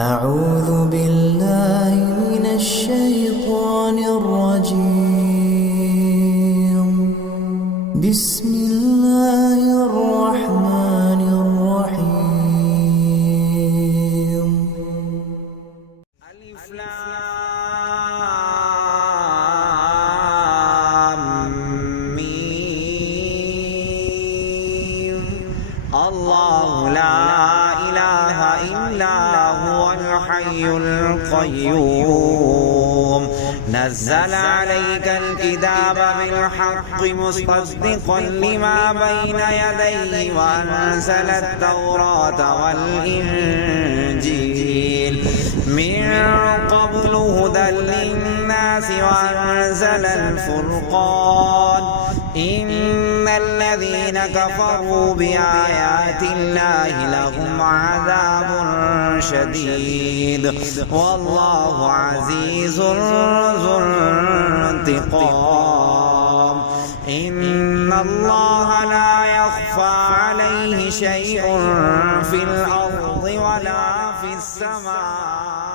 أعوذ بالله من الشيطان الرجيم. بسم الله الرحمن الرحيم. ألف لام ميم. الله لا إله إلا هو الحي القيوم. نزل عليك الكتاب بالحق مصدقا لما بين يديه وأنزل التوراة والإنجيل من قبل هدى للناس وأنزل الفرقان. إن الذين كفروا بآيات الله لهم عذاب شديد والله عزيز ذو انتقام. إن الله لا يخفى عليه شيء في الأرض ولا في السماء.